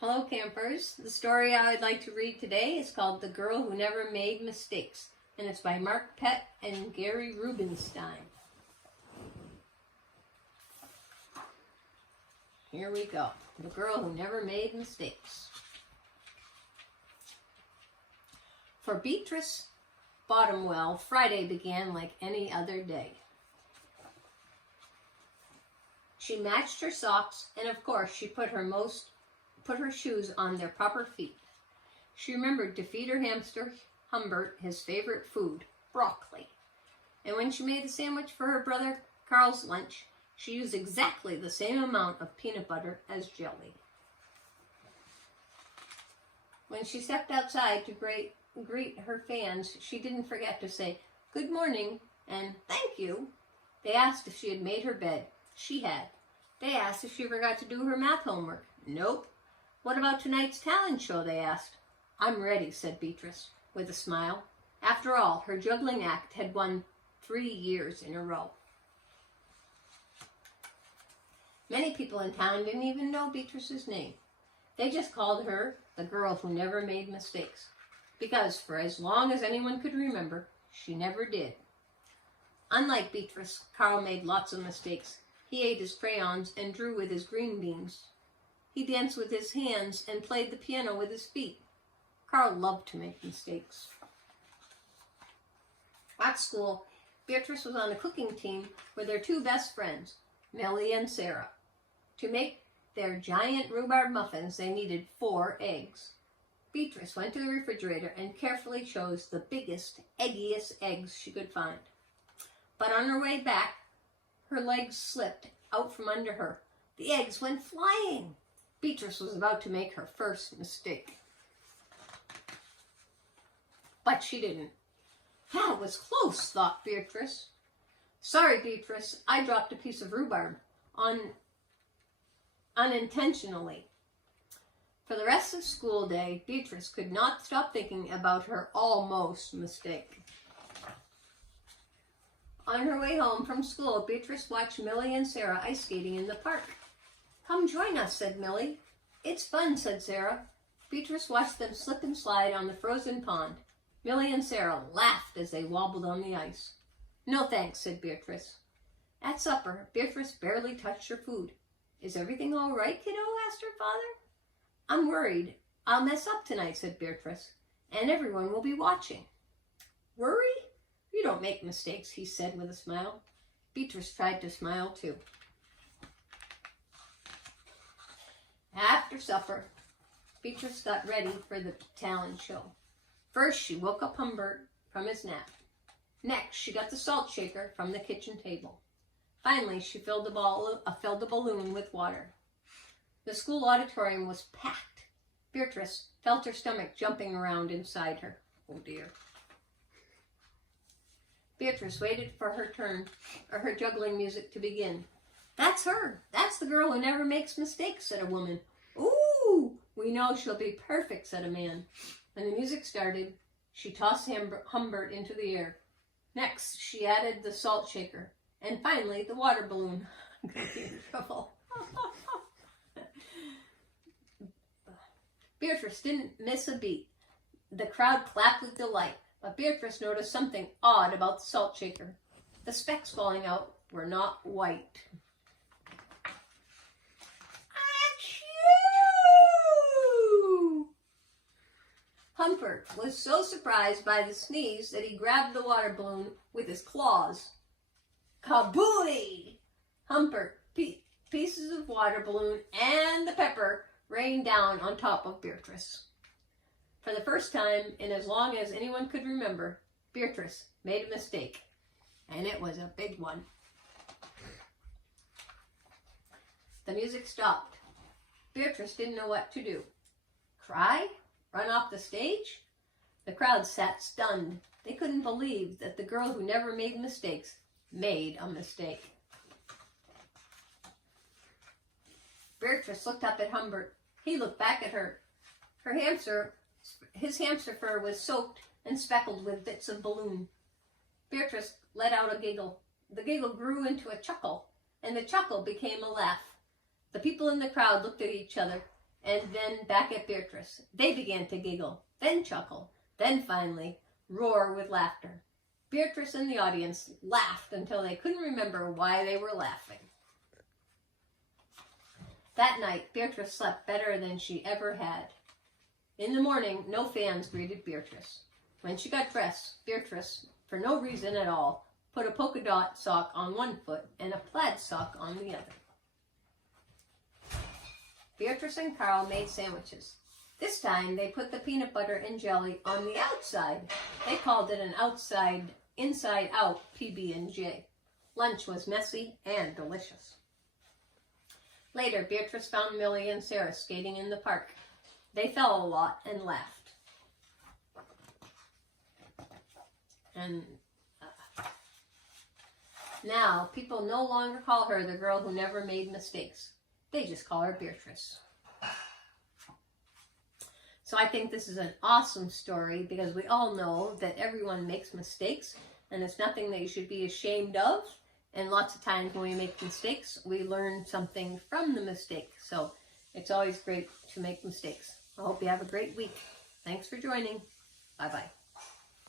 Hello campers. The story I would like to read today is called The Girl Who Never Made Mistakes, and it's by Mark Pett and Gary Rubenstein. Here we go. The Girl Who Never Made Mistakes. For Beatrice Bottomwell, Friday began like any other day. She matched her socks, and of course she put her shoes on their proper feet. She remembered to feed her hamster Humbert his favorite food, broccoli. And when she made a sandwich for her brother Carl's lunch, she used exactly the same amount of peanut butter as jelly. When she stepped outside to greet her fans, she didn't forget to say good morning and thank you. They asked if she had made her bed. She had. They asked if she forgot to do her math homework. Nope. What about tonight's talent show, they asked. I'm ready, said Beatrice, with a smile. After all, her juggling act had won 3 years in a row. Many people in town didn't even know Beatrice's name. They just called her the girl who never made mistakes, because for as long as anyone could remember, she never did. Unlike Beatrice, Carl made lots of mistakes. He ate his crayons and drew with his green beans. He danced with his hands and played the piano with his feet. Carl loved to make mistakes. At school, Beatrice was on a cooking team with her two best friends, Millie and Sarah. To make their giant rhubarb muffins, they needed 4 eggs. Beatrice went to the refrigerator and carefully chose the biggest, eggiest eggs she could find. But on her way back, her legs slipped out from under her. The eggs went flying. Beatrice was about to make her first mistake. But she didn't. That was close, thought Beatrice. Sorry, Beatrice, I dropped a piece of rhubarb unintentionally. For the rest of school day, Beatrice could not stop thinking about her almost mistake. On her way home from school, Beatrice watched Millie and Sarah ice skating in the park. Come join us, said Millie. It's fun, said Sarah. Beatrice watched them slip and slide on the frozen pond. Millie and Sarah laughed as they wobbled on the ice. No thanks, said Beatrice. At supper, Beatrice barely touched her food. Is everything all right, kiddo? Asked her father. I'm worried. I'll mess up tonight, said Beatrice, and everyone will be watching. Worry? You don't make mistakes, he said with a smile. Beatrice tried to smile too. After supper, Beatrice got ready for the talent show. First, she woke up Humbert from his nap. Next, she got the salt shaker from the kitchen table. Finally, she filled the balloon with water. The school auditorium was packed. Beatrice felt her stomach jumping around inside her. Oh dear. Beatrice waited for her turn, or her juggling music to begin. That's her. That's the girl who never makes mistakes, said a woman. Ooh, we know she'll be perfect, said a man. When the music started, she tossed Humbert into the air. Next, she added the salt shaker. And finally, the water balloon. I'm going to be in trouble. Beatrice didn't miss a beat. The crowd clapped with delight, but Beatrice noticed something odd about the salt shaker. The specks falling out were not white. Humbert was so surprised by the sneeze that he grabbed the water balloon with his claws. Kabooey! Humbert, pieces of water balloon and the pepper rained down on top of Beatrice. For the first time in as long as anyone could remember, Beatrice made a mistake, and it was a big one. The music stopped. Beatrice didn't know what to do. Cry? Run off the stage? The crowd sat stunned. They couldn't believe that the girl who never made mistakes made a mistake. Beatrice looked up at Humbert. He looked back at her. His hamster fur was soaked and speckled with bits of balloon. Beatrice let out a giggle. The giggle grew into a chuckle, and the chuckle became a laugh. The people in the crowd looked at each other. and then back at Beatrice. They began to giggle, then chuckle, then finally roar with laughter. Beatrice and the audience laughed until they couldn't remember why they were laughing. That night, Beatrice slept better than she ever had. In the morning, no fans greeted Beatrice. When she got dressed, Beatrice, for no reason at all, put a polka dot sock on one foot and a plaid sock on the other. Beatrice and Carl made sandwiches. This time, they put the peanut butter and jelly on the outside. They called it an inside-out PB&J. Lunch was messy and delicious. Later, Beatrice found Millie and Sarah skating in the park. They fell a lot and laughed. And now, people no longer call her the girl who never made mistakes. They just call her Beatrice. So I think this is an awesome story because we all know that everyone makes mistakes and it's nothing that you should be ashamed of. And lots of times when we make mistakes, we learn something from the mistake. So it's always great to make mistakes. I hope you have a great week. Thanks for joining. Bye-bye.